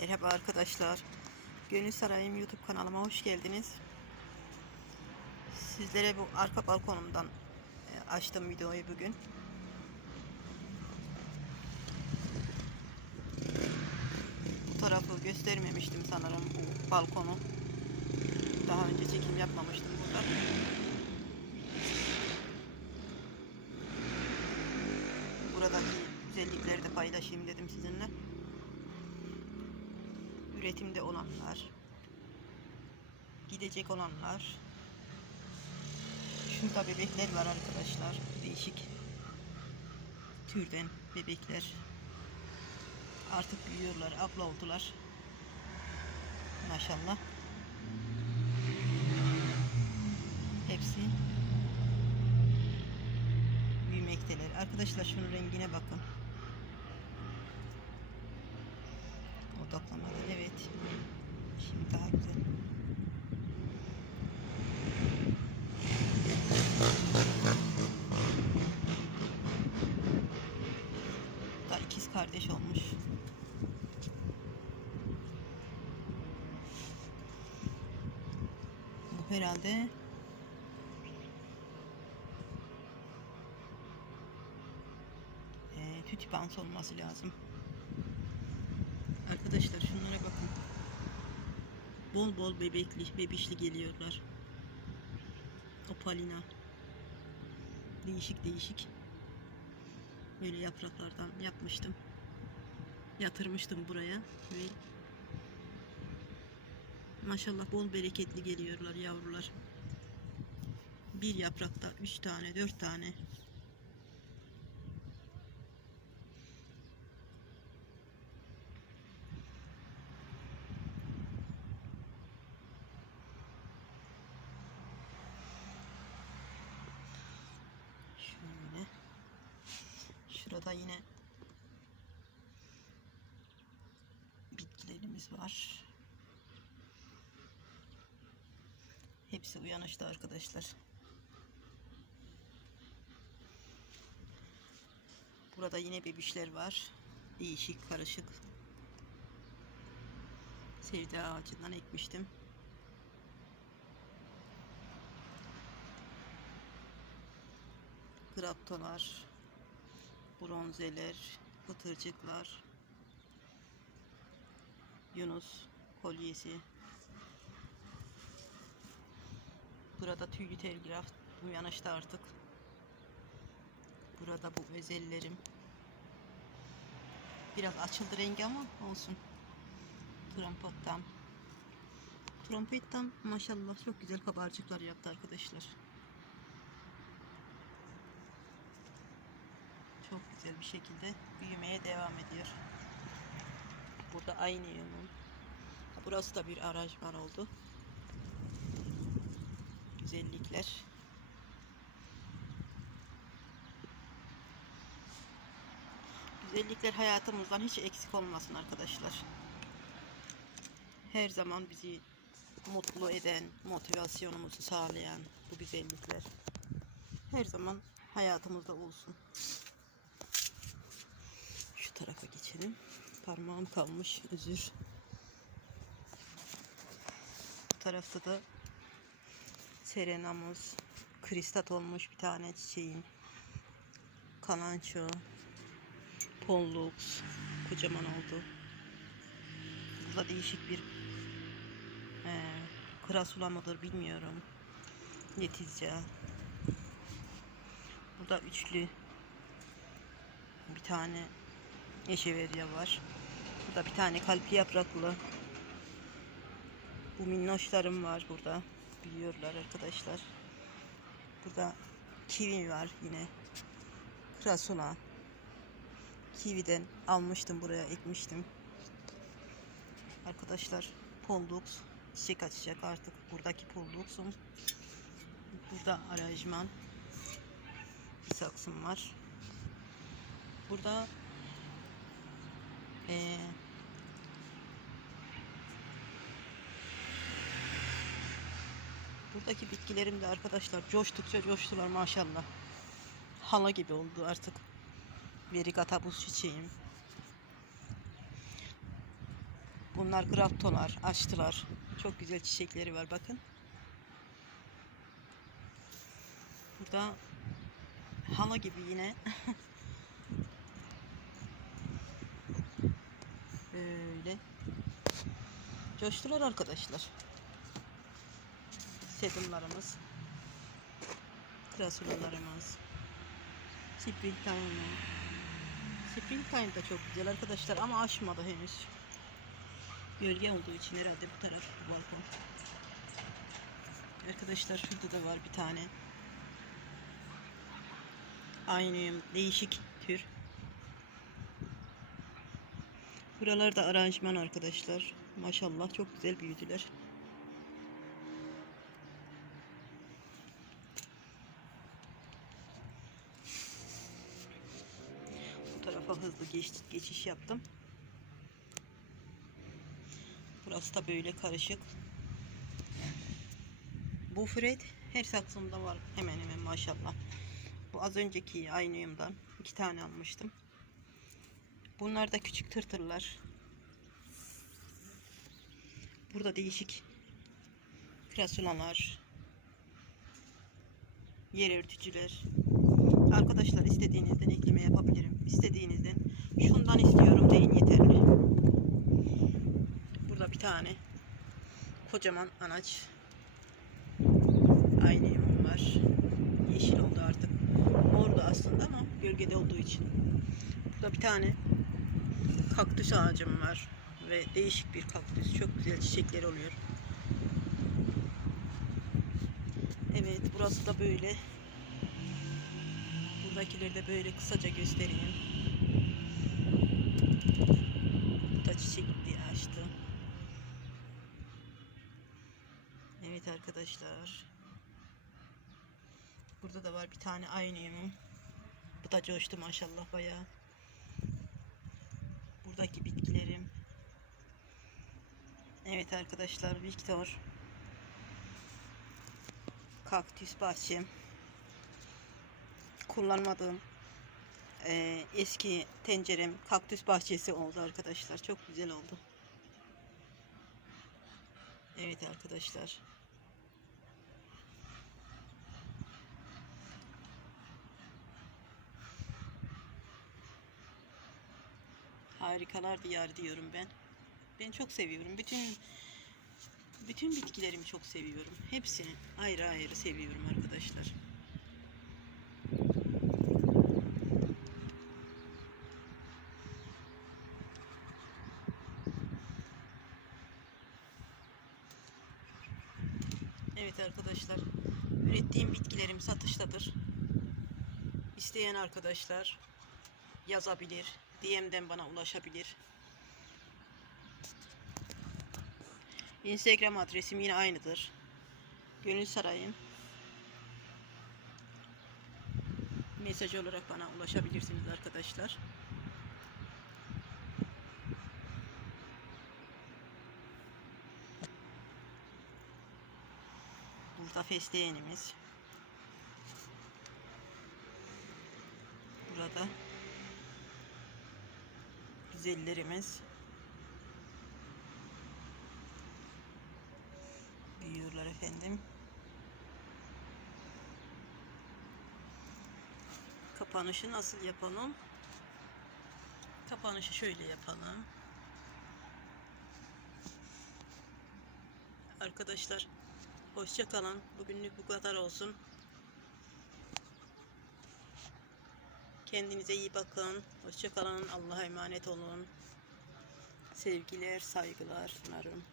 Merhaba arkadaşlar. Gönül Sarayım YouTube kanalıma hoş geldiniz. Sizlere bu arka balkonumdan e, açtım videoyu bugün. Bu tarafı göstermemiştim sanırım bu balkonu. Daha önce çekim yapmamıştım burada. Buradaki güzellikleri de paylaşayım dedim sizinle üretimde olanlar, gidecek olanlar. Şurada bebekler var arkadaşlar. Değişik türden bebekler. Artık büyüyorlar, abla oldular. Maşallah. Hepsi büyümekteler. Arkadaşlar şunun rengine bakın. odaklamadı. Evet. Şimdi daha güzel. Bu da ikiz kardeş olmuş. Bu herhalde e, tütüpans olması lazım. Arkadaşlar şunlara bakın. Bol bol bebekli, bebişli geliyorlar. Opalina. Değişik değişik. Böyle yapraklardan yapmıştım. Yatırmıştım buraya ve maşallah bol bereketli geliyorlar yavrular. Bir yaprakta üç tane, dört tane Şöyle. Şurada yine var. Hepsi uyanışta arkadaşlar. Burada yine bebişler var. Değişik, karışık. Sevda ağacından ekmiştim. Graptolar, bronzeler, pıtırcıklar, Yunus kolyesi. Burada tüylü telgraf uyanışta artık. Burada bu özellerim. Biraz açıldı rengi ama olsun. Trompettam. Trompettam maşallah çok güzel kabarcıklar yaptı arkadaşlar. çok güzel bir şekilde büyümeye ediyor. Burada aynı yönün. Burası da bir aranjman oldu. Güzellikler. Güzellikler hayatımızdan hiç eksik olmasın arkadaşlar. Her zaman bizi mutlu eden, motivasyonumuzu sağlayan bu güzellikler her zaman hayatımızda olsun tarafa geçelim. Parmağım kalmış. Özür. Bu tarafta da serenamız. Kristat olmuş bir tane çiçeğin. Kalanço. Pollux. Kocaman oldu. Burada değişik bir e, krasula mıdır bilmiyorum. Netizca. Burada üçlü bir tane Eşeverya var. Burada bir tane kalp yapraklı. Bu minnoşlarım var burada. Biliyorlar arkadaşlar. Burada kivi var yine. Krasula. Kividen almıştım buraya ekmiştim. Arkadaşlar pollux çiçek açacak artık. Buradaki polluxum. Burada arajman. Bir saksım var. Burada ee, buradaki bitkilerim de arkadaşlar coştukça coştular maşallah. Hala gibi oldu artık. Verigata buz çiçeğim. Bunlar graftolar, açtılar. Çok güzel çiçekleri var bakın. Burada hala gibi yine. Böyle. Coştular arkadaşlar. Sedumlarımız. Krasulalarımız. Springtime. Springtime da çok güzel arkadaşlar ama açmadı henüz. Gölge olduğu için herhalde bu taraf bu balkon. Arkadaşlar şurada da var bir tane. Aynı değişik tür. Buralar da aranjman arkadaşlar. Maşallah çok güzel büyüdüler. Bu tarafa hızlı geç, geçiş yaptım. Burası da böyle karışık. Bu Fred her saksımda var hemen hemen maşallah. Bu az önceki aynıyımdan iki tane almıştım. Bunlar da küçük tırtırlar. Burada değişik krasulalar, yer örtücüler. Arkadaşlar istediğinizden ekleme yapabilirim. İstediğinizden tane kocaman anaç aynı var. Yeşil oldu artık. Mordu aslında ama gölgede olduğu için. Burada bir tane kaktüs ağacım var ve değişik bir kaktüs. Çok güzel çiçekleri oluyor. Evet burası da böyle. Buradakileri de böyle kısaca göstereyim. Bu da çiçek Evet arkadaşlar. Burada da var bir tane aynıyım. Bu da coştu maşallah bayağı. Buradaki bitkilerim. Evet arkadaşlar Victor. Kaktüs bahçem. Kullanmadığım eee, eski tencerem kaktüs bahçesi oldu arkadaşlar. Çok güzel oldu. Evet arkadaşlar. Harikalar diyarı diyorum ben. Ben çok seviyorum. Bütün bütün bitkilerimi çok seviyorum. Hepsini ayrı ayrı seviyorum arkadaşlar. Evet arkadaşlar. Ürettiğim bitkilerim satıştadır. İsteyen arkadaşlar yazabilir. DM'den bana ulaşabilir. Instagram adresim yine aynıdır. Gönül Sarayım. Mesaj olarak bana ulaşabilirsiniz arkadaşlar. Burada fesleğenimiz. Burada güzellerimiz büyüyorlar efendim. Kapanışı nasıl yapalım? Kapanışı şöyle yapalım. Arkadaşlar hoşça kalın. Bugünlük bu kadar olsun. Kendinize iyi bakın. Hoşça kalın. Allah'a emanet olun. Sevgiler, saygılar sunarım.